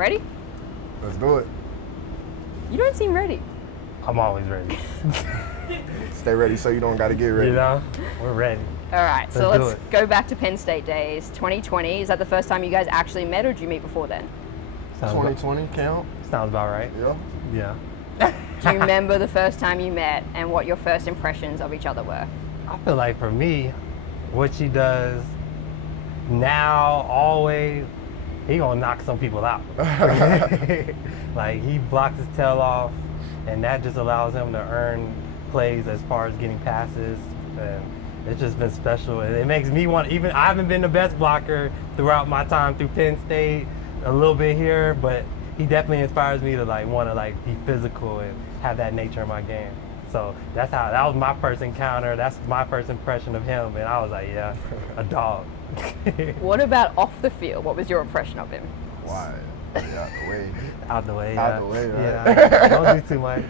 ready? Let's do it. You don't seem ready. I'm always ready. Stay ready so you don't got to get ready. You know, we're ready. All right, so Let's do let's go back to Penn State days. 2020, is that the first time you guys actually met, or did you meet before then? 2020 count? Sounds about right. Yeah. Yeah. Do you remember the first time you met and what your first impressions of each other were? I feel like for me, what she does now, always, he gonna knock some people out. Like, he blocks his tail off, and that just allows him to earn plays as far as getting passes. And it's just been special. And it makes me want, even, I haven't been the best blocker throughout my time through Penn State, a little bit here, but he definitely inspires me to like want to like be physical and have that nature in my game. So that was my first encounter. That's my first impression of him, and I was like, yeah, a dog. What about off the field? What was your impression of him? Why? Out the way. Out the way, Out the way, right? Yeah, don't do too much.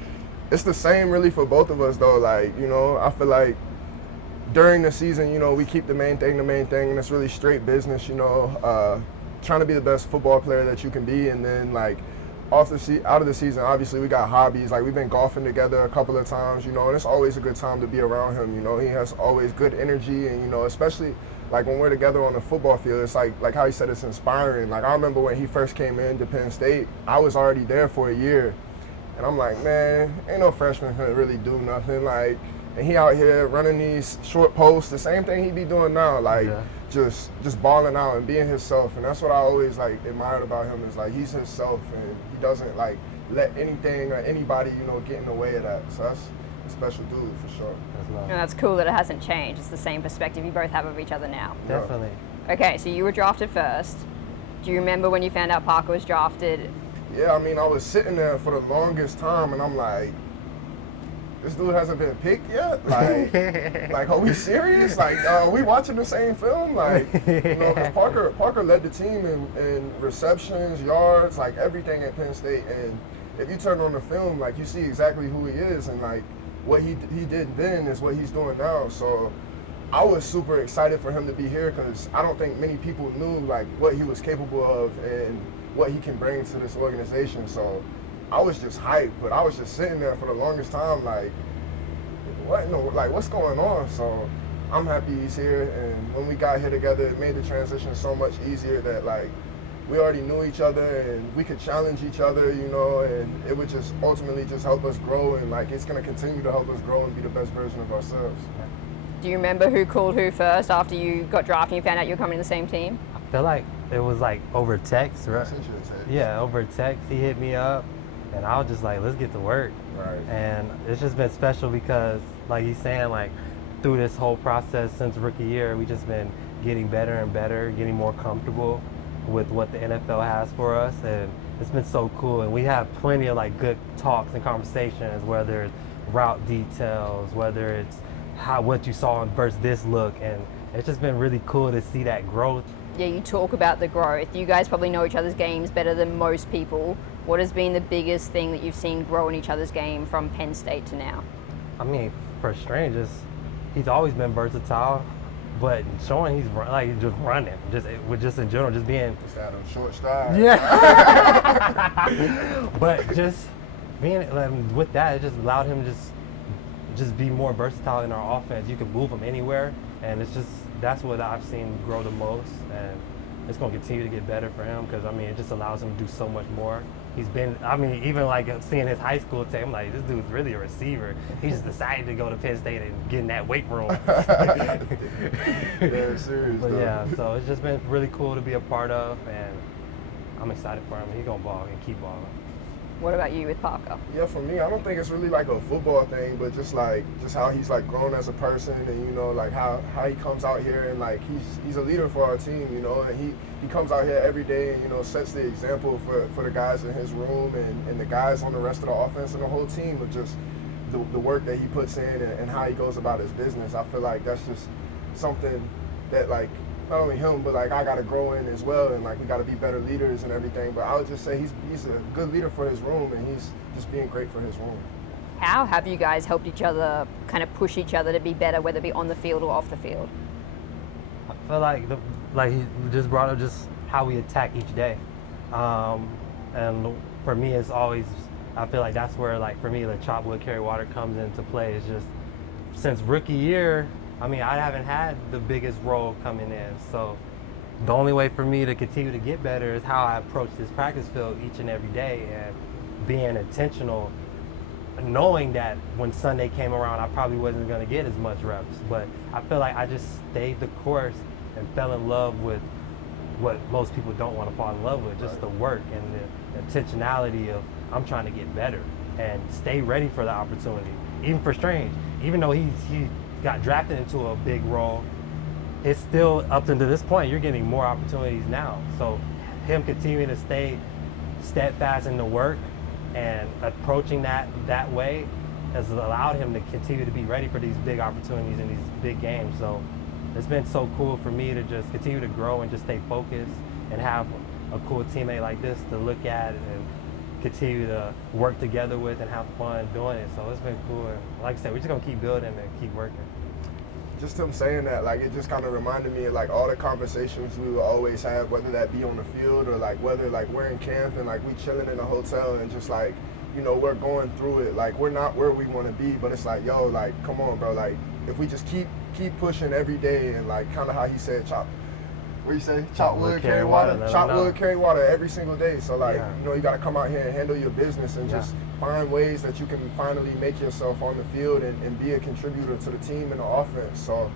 It's the same really for both of us though. Like, you know, I feel like during the season, you know, we keep the main thing, and it's really straight business, you know, trying to be the best football player that you can be. And then like out of the season, obviously we got hobbies. Like, we've been golfing together a couple of times, you know, and it's always a good time to be around him. You know, he has always good energy, and, you know, especially like when we're together on the football field, it's like how he said, it's inspiring. Like, I remember when he first came into Penn State, I was already there for a year, and I'm like, man, ain't no freshman gonna really do nothing. Like, and he out here running these short posts, the same thing he be doing now, like just balling out and being himself. And that's what I always like admired about him, is like he's himself, and he doesn't like let anything or anybody, you know, get in the way of that. So that's a special dude for sure. And that's cool that it hasn't changed. It's the same perspective you both have of each other now. Definitely. Okay, so you were drafted first. Do you remember when you found out Parker was drafted? Yeah, I mean, I was sitting there for the longest time, and I'm like, this dude hasn't been picked yet? Like, are we serious? Like, are we watching the same film? Like, you know, because Parker led the team in receptions, yards, like everything at Penn State. And if you turn on the film, like, you see exactly who he is, and like what he did then is what he's doing now. So I was super excited for him to be here, because I don't think many people knew like what he was capable of and what he can bring to this organization. So I was just hyped, but I was just sitting there for the longest time like, what? No, like, what's going on? So I'm happy he's here, and when we got here together, it made the transition so much easier that like we already knew each other and we could challenge each other, you know, and it would just ultimately just help us grow, and like it's gonna continue to help us grow and be the best version of ourselves. Do you remember who called who first after you got drafted and you found out you were coming to the same team? I feel like it was like over text, right? Yeah, over text. He hit me up, and I was just like, let's get to work. Right. And it's just been special because, like he's saying, like through this whole process since rookie year, we just been getting better and better, getting more comfortable with what the NFL has for us, and it's been so cool. And we have plenty of like good talks and conversations, whether it's route details, whether it's what you saw versus this look, and it's just been really cool to see that growth. Yeah, you talk about the growth. You guys probably know each other's games better than most people. What has been the biggest thing that you've seen grow in each other's game from Penn State to now? I mean, for Strange, he's always been versatile, but showing he's just running, just in general, just being. Just had him short stride. Yeah. But just being with that, it just allowed him to just be more versatile in our offense. You can move him anywhere, and that's what I've seen grow the most, and it's going to continue to get better for him, because I mean, it just allows him to do so much more. He's been, I mean, even like seeing his high school tape, I'm like, this dude's really a receiver. He just decided to go to Penn State and get in that weight room. Yeah, serious. But yeah, so it's just been really cool to be a part of, and I'm excited for him. He's going to ball and keep balling. What about you with Parker? Yeah, for me, I don't think it's really like a football thing, but just how he's like grown as a person, and you know, like how he comes out here and like he's a leader for our team, you know, and he comes out here every day and, you know, sets the example for the guys in his room and the guys on the rest of the offense and the whole team of just the work that he puts in and how he goes about his business. I feel like that's just something that like not only him, but like I got to grow in as well, and like we got to be better leaders and everything. But I would just say he's a good leader for his room, and he's just being great for his room. How have you guys helped each other kind of push each other to be better, whether it be on the field or off the field? I feel like he just brought up just how we attack each day. And for me, it's always, I feel like that's where, like, for me, the chop wood, carry water comes into play. It's just, since rookie year, I mean, I haven't had the biggest role coming in. So the only way for me to continue to get better is how I approach this practice field each and every day, and being intentional, knowing that when Sunday came around, I probably wasn't going to get as much reps. But I feel like I just stayed the course and fell in love with what most people don't want to fall in love with, just the work and the intentionality of I'm trying to get better and stay ready for the opportunity. Even for Strange, even though he got drafted into a big role, it's still up to this point, you're getting more opportunities now. So him continuing to stay steadfast in the work and approaching that way has allowed him to continue to be ready for these big opportunities and these big games. So it's been so cool for me to just continue to grow and just stay focused and have a cool teammate like this to look at and continue to work together with and have fun doing it. So it's been cool. And like I said, we're just gonna keep building and keep working. Just him saying that, like, it just kind of reminded me of like all the conversations we would always have, whether that be on the field or like whether like we're in camp and like we chilling in a hotel and just like, you know, we're going through it. Like, we're not where we want to be, but it's like, yo, like, come on, bro. Like, if we just keep pushing every day and like kind of how he said, chop wood, carry water. Chop wood, carry water every single day. So like, you know, you got to come out here and handle your business and just find ways that you can finally make yourself on the field and be a contributor to the team and the offense. So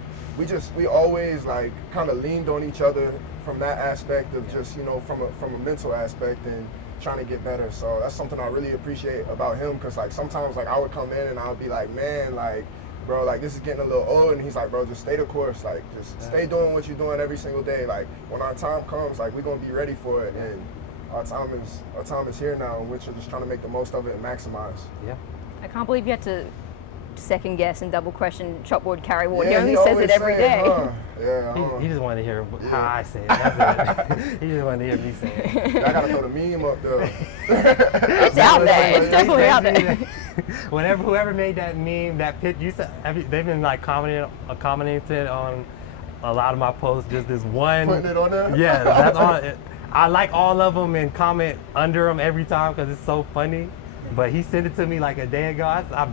we always like kind of leaned on each other from that aspect of just, you know, from a mental aspect and trying to get better. So that's something I really appreciate about him, because like sometimes like I would come in and I would be like, man, like, bro, like this is getting a little old, and he's like, bro, just stay the course, like just stay doing what you're doing every single day. Like when our time comes, like we're gonna be ready for it, and our time is here now, and we're just trying to make the most of it and maximize. Yeah. I can't believe you had to second guess and double question chop wood, carry water. He only says it every day. He just wanted to hear how I say it. That's it. He just wanted to hear me say it. I gotta throw the meme up there. It's out there. It's definitely out there. Whoever made that meme, that pitch, they've been like commenting on a lot of my posts. Just this one. Putting it on there. Yeah, that's all. I like all of them and comment under them every time because it's so funny. But he sent it to me like a day ago. I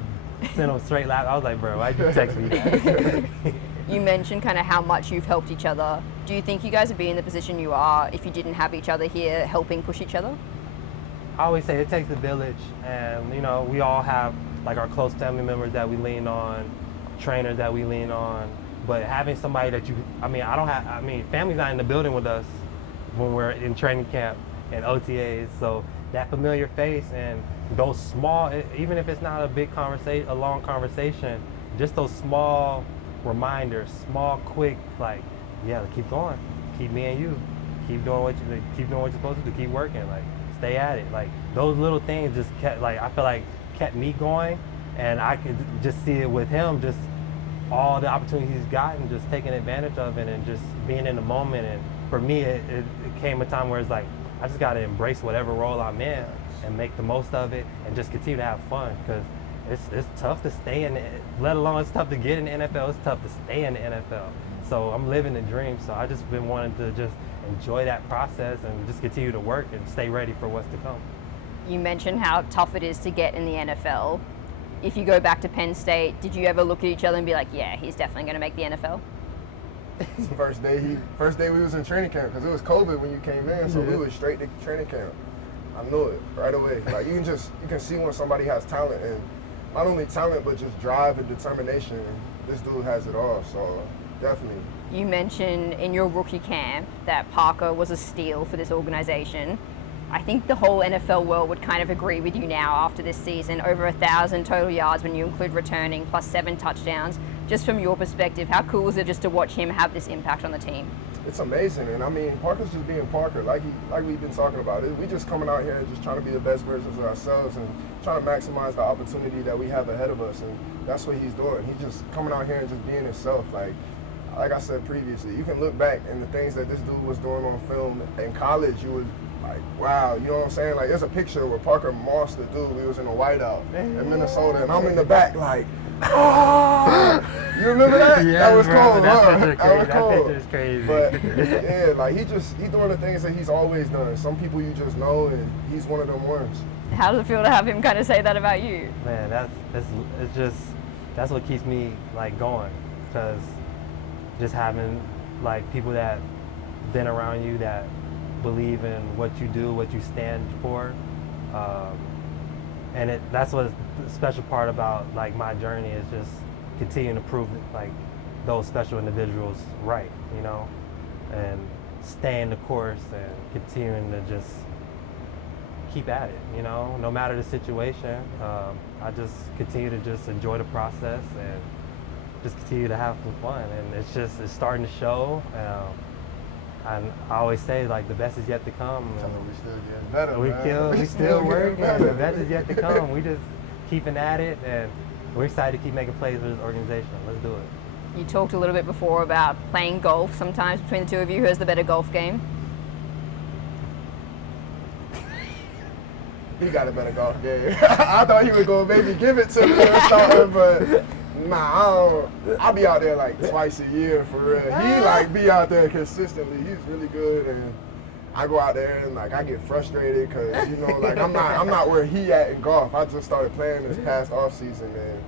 sent him straight laugh. I was like, bro, why'd you text me that? You mentioned kind of how much you've helped each other. Do you think you guys would be in the position you are if you didn't have each other here helping push each other? I always say it takes a village, and you know, we all have like our close family members that we lean on, trainers that we lean on, but having somebody that family's not in the building with us when we're in training camp and OTAs, so that familiar face and those small, even if it's not a big conversation, a long conversation, just those small reminders, small, quick, like, yeah, keep going, keep me and you, keep doing what you're supposed to do, keep working, like, stay at it. Like, those little things just kept, like, I feel like kept me going, and I could just see it with him, just all the opportunities he's gotten, just taking advantage of it and just being in the moment. And for me, it came a time where it's like, I just got to embrace whatever role I'm in and make the most of it and just continue to have fun, because it's tough to stay in it, let alone it's tough to get in the NFL, it's tough to stay in the NFL. So I'm living the dream, so I just been wanting to just enjoy that process and just continue to work and stay ready for what's to come. You mentioned how tough it is to get in the NFL. If you go back to Penn State, did you ever look at each other and be like, yeah, he's definitely going to make the NFL? First day we was in training camp, because it was COVID when you came in, so we was straight to training camp. I knew it right away. Like, you can see when somebody has talent, and not only talent but just drive and determination. And this dude has it all, so definitely. You mentioned in your rookie camp that Parker was a steal for this organization. I think the whole NFL world would kind of agree with you now after this season. Over 1,000 total yards when you include returning, plus 7 touchdowns. Just from your perspective, how cool is it just to watch him have this impact on the team? It's amazing, and I mean, Parker's just being Parker, like we've been talking about. We just coming out here and just trying to be the best versions of ourselves and trying to maximize the opportunity that we have ahead of us, and that's what he's doing. He's just coming out here and just being himself. Like I said previously, you can look back and the things that this dude was doing on film in college, you would like, wow, you know what I'm saying? Like, there's a picture where Parker mossed the dude. We was in a whiteout in Minnesota, and I'm in the back like, oh! You remember that? Yeah, that was cold. That picture is crazy. But yeah, like he's doing the things that he's always done. Some people you just know, and he's one of them ones. How does it feel to have him kind of say that about you? Man, that's what keeps me like going, because just having like people that been around you that believe in what you do, what you stand for, and that's what's the special part about like my journey is just continuing to prove like those special individuals right, you know, and staying the course and continuing to just keep at it, you know, no matter the situation. I just continue to just enjoy the process and just continue to have some fun, and it's starting to show. And I always say like the best is yet to come. We still getting better. We still working. The best is yet to come. We just keeping at it, and we're excited to keep making plays for this organization. Let's do it. You talked a little bit before about playing golf sometimes between the two of you. Who has the better golf game? He got a better golf game. I thought he was going to maybe give it to me or something, but nah, I'll be out there like twice a year for real. He like be out there consistently. He's really good, and I go out there and like I get frustrated because you know like I'm not where he at in golf. I just started playing this past off season, and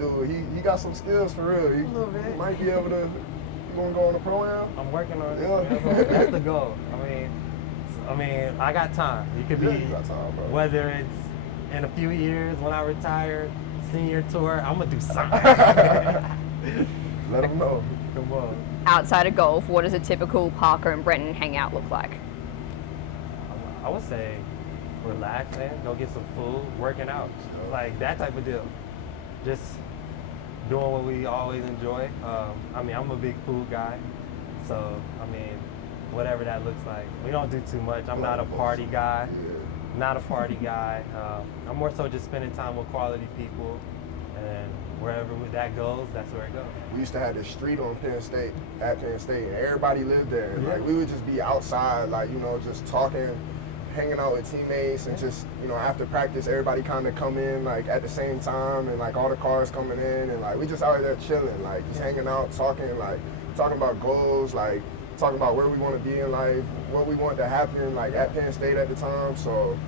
dude, he got some skills for real. He might be able to. You want to go on the pro-am? I'm working on it. Yeah. That's the goal. I mean, I got time. You could be, whether it's in a few years when I retire, senior tour, I'm going to do something. Let them know. Come on. Outside of golf, what does a typical Parker and Brenton hangout look like? I would say relaxing, go get some food, working out, like that type of deal. Just doing what we always enjoy. I'm a big food guy, so whatever that looks like. We don't do too much. I'm not a party guy. I'm more so just spending time with quality people, and wherever that goes, that's where it goes. We used to have this street on Penn State, at Penn State, and everybody lived there. And like we would just be outside, like, you know, just talking, hanging out with teammates, and just, you know, after practice, everybody kind of come in like at the same time, and like all the cars coming in, and like we just out there chilling, like just hanging out, talking about goals, like talking about where we want to be in life, what we want to happen, like at Penn State at the time. So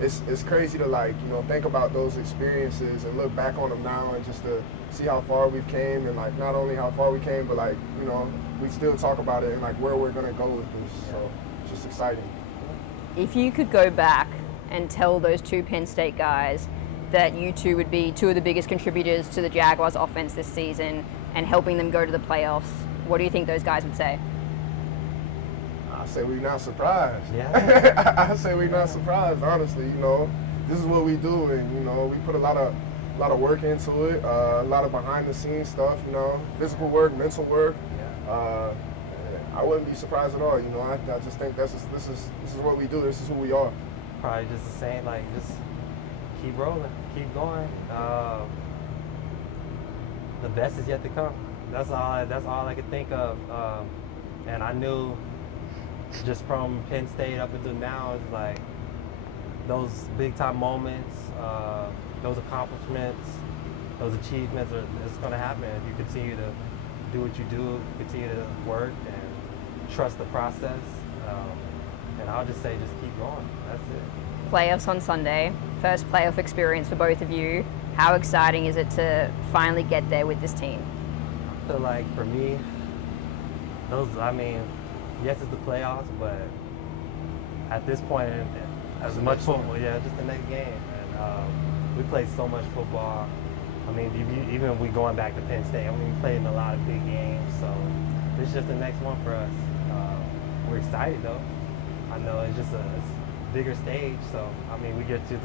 it's crazy to like, you know, think about those experiences and look back on them now, and just to see how far we've came, and like not only how far we came, but like, you know, we still talk about it and like where we're gonna go with this. So it's just exciting. If you could go back and tell those two Penn State guys that you two would be two of the biggest contributors to the Jaguars offense this season and helping them go to the playoffs, what do you think those guys would say? I say we're not surprised. Yeah. I say we're not surprised, honestly. You know, this is what we do, and you know, we put a lot of work into it, a lot of behind the scenes stuff. You know, physical work, mental work. Yeah. I wouldn't be surprised at all. You know, I just think this is what we do. This is who we are. Probably just the same. Like just keep rolling, keep going. The best is yet to come. That's all I could think of. And I knew, just from Penn State up until now, it's like those big time moments, those accomplishments, those achievements it's going to happen if you continue to do what you do, continue to work and trust the process. And I'll just say, just keep going. That's it. Playoffs on Sunday, first playoff experience for both of you. How exciting is it to finally get there with this team? I feel like for me, yes, it's the playoffs, but at this point, as much football, just the next game. And we played so much football. Even if we going back to Penn State, we played in a lot of big games, so this is just the next one for us. We're excited though. I know it's just a bigger stage, so we get to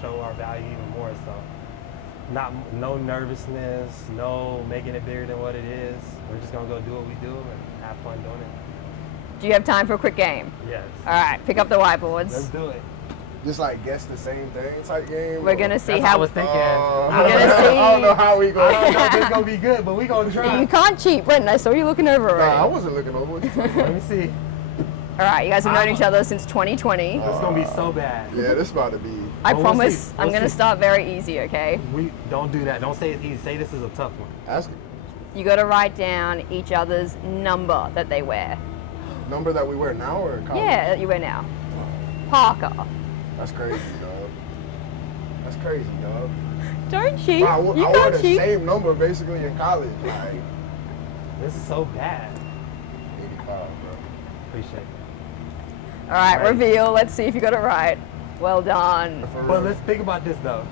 show our value even more. So no nervousness, no making it bigger than what it is. We're just gonna go do what we do and have fun doing it. Do you have time for a quick game? Yes. All right, pick up the whiteboards. Let's do it. Just like guess the same thing type game. We're gonna see That's how. I was thinking. We're gonna see. I don't know how we go. I don't know if it's gonna be good, but we gonna try. You can't cheat, Brenton. I saw you looking over Nah, I already. wasn't looking over. Let me see. All right, you guys have known each other since 2020. It's gonna be so bad. Yeah, this about to be. I Well, we'll promise see. I'm We'll gonna see. start very easy, okay? We don't do that. Don't say it's easy. Say this is a tough one. Ask You gotta write down each other's number that they wear. number that we wear now or in college? Yeah, that you wear now. Parker. That's crazy, dog. That's crazy, dog. Don't cheat. Bro, I You wore can't the cheat. same number basically in college. Like, This is so bad. 85, bro. Appreciate it. All right, Right. reveal. Let's see if you got it right. Well done. For But real. let's think about this though.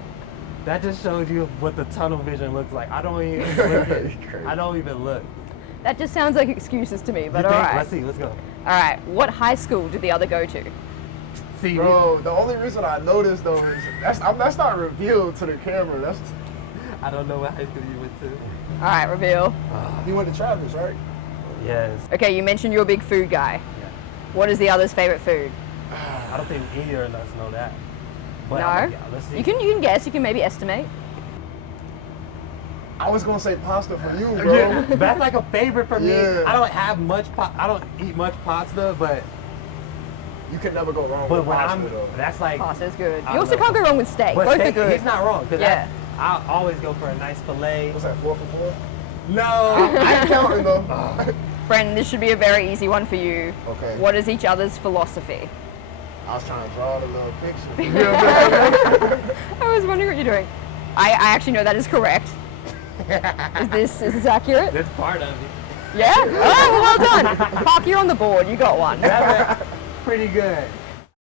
That just shows you what the tunnel vision looks like. I don't even look Crazy. I don't even look. That just sounds like excuses to me, but You all think? right. Let's see. Let's go. All right, what high school did the other go to? See, Bro, the only reason I know this though is that's not revealed to the camera. That's I don't know what high school you went to. All right, reveal. he went to Travis, right? Yes. Okay, you mentioned you're a big food guy. Yeah. What is the other's favorite food? I don't think either of us know that. But No? I'm gonna- let's see. You can guess. You can maybe estimate. I was gonna say pasta for you, bro. Yeah, that's like a favorite for me. Yeah. I don't have much. I don't eat much pasta, but You can never go wrong but with when pasta, I'm though. that's like. Pasta's good. I You also don't know. can't go wrong with steak. But Both steak, are good. he's not wrong because Yeah. I always go for a nice fillet. What's that, 4 for 4? No. I ain't counting though. Brendan, this should be a very easy one for you. Okay. What is each other's philosophy? I was trying to draw the little picture. I was wondering what you're doing. I actually know that is correct. Is this accurate? That's part of it. Yeah? Oh, well done. Park, you're on the board. You got one. That's pretty good.